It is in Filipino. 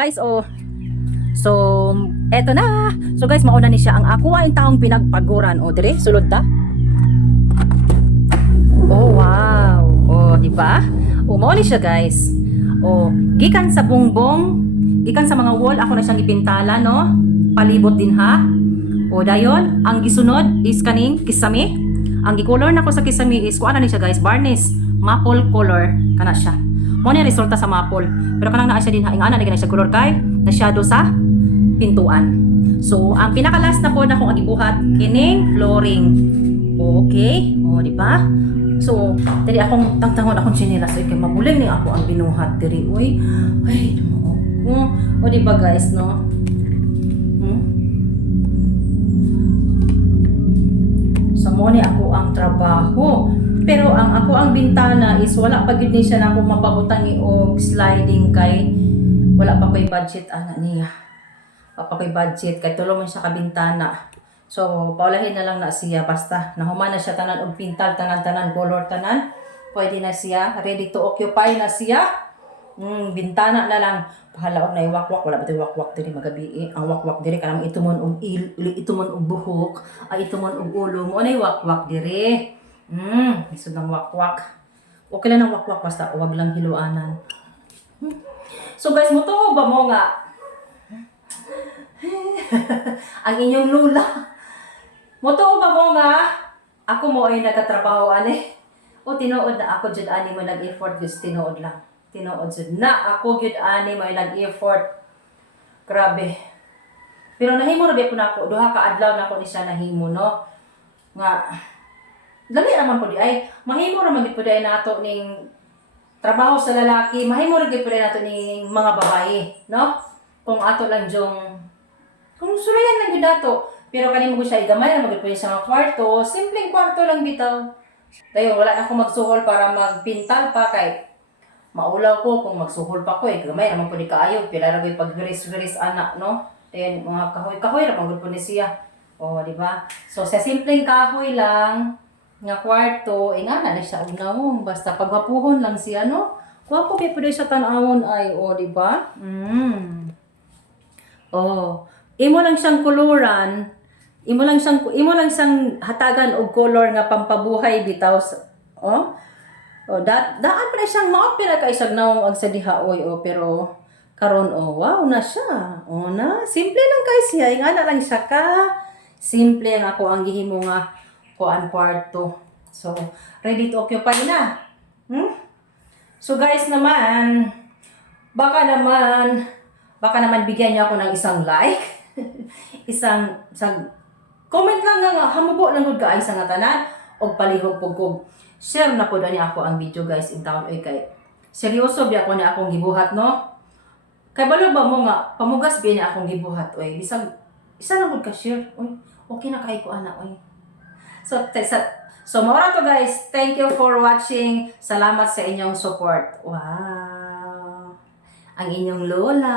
Guys, oh. So, eto na. So guys, mauna ni siya ang ako ang taong pinagpaguran. O, dire, sulod ta. Oh, wow. Oh, di ba? O, mao ni siya, guys. O, gikan sa bungbong, gikan sa mga wall, ako na siyang ipintala, no? Palibot din ha. O, dayon, ang gisunod is kaning kisame. Ang gicolor na ko sa kisame is, kuha na ni siya, guys, varnish. Maple color, kana siya. Mo ni resulta sa maple. Pero kanang naa siya din ha, ingana, di ka na siya color kay, na shadow sa pintuan. So, ang pinaka-last na po na kung agibuhat, kining flooring. Okay? O, di ba? So, diri akong tangtangon akong chinelas. Kay mabuling ni ako ang binuhat diri. Uy, ay, no. O, di ba guys, no? So, mo ni ako ang trabaho. Pero ang ako ang bintana is wala pa gid ni siya na akong mapabutangi og sliding kay wala pa ko'y budget ana niya. Papakoy budget kay tulo man siya ka bintana. So paulahin na lang na siya basta nahuman na siya tanan og pintal tanan color tanan. Pwede na siya, ready to occupy na siya. Bintana na lang. Pahala og naiwakwak wala ba tay wakwak diri magabi. Ang wakwak diri kanang itumon og itumon og buhok, ay itumon og ulo mo nay wakwak diri. Isod ng wakwak. Okay lang ng wakwak basta wag lang hiluanan. So guys, mutuo ba mo nga? Ang inyong lula. Mutuo ba mo nga? Ako mo ay nagatrabaho ani. O tinuod na ako jud ani mo nag-effort just tinuod lang. Tinuod jud na ako jud ani mo nag-effort. Grabe. Pero nahimo ra gyud nako duha ka adlaw nako ni siya nahimo no. Nga dali naman po di ay mahimo ra man gid po di ay nato ning trabaho sa lalaki, mahimo ra gid po di nato ning mga babae, no? Kung ato lang jong kung sulayan lang gid nato. Pero kanimo ko siya igamay ra magid po sa mga kwarto, simpleng kwarto lang bitaw. Dayon wala na ako magsuhol para magpintal pa kay maulaw ko kung magsuhol pa ko gamay naman po di kaayo pila ra gyud pag-viris anak, no? Then mga kahoy-kahoy ra magud po ni siya. Oh, di ba? So sa simpleng kahoy lang nga kwarto, ingana na siya unahon basta pagwapuhon lang siya, no? Wapo kay pwede siya tan-awon ay, o, di ba? Oh, imo lang siyang kuluran, imo lang siyang hatagan og color nga pampabuhay bitaw sa, oh. Oh, daan pa na siyang maopera kay sagnaw ang sa diha oy, oh, pero karon oh, wow na siya. Oh na, simple lang kay siya, ingana lang siya ka. Simple nga ako ang gihimo nga kuan kwarto. So, ready to occupy na. So guys naman, baka naman bigyan niyo ako ng isang like. isang comment lang nga hamubo lang gud kaay sa nga tanan og palihog pugkog. Share na pud ani ako ang video guys in town kay seryoso bi ako ni akong gibuhat, no? Kay balo ba mo nga pamugas bi ni akong gibuhat oy. Bisag isa lang gud ka share. Oy, okay na kay ko ana oy. So mora to guys. Thank you for watching. Salamat sa inyong support. Wow. Ang inyong lola.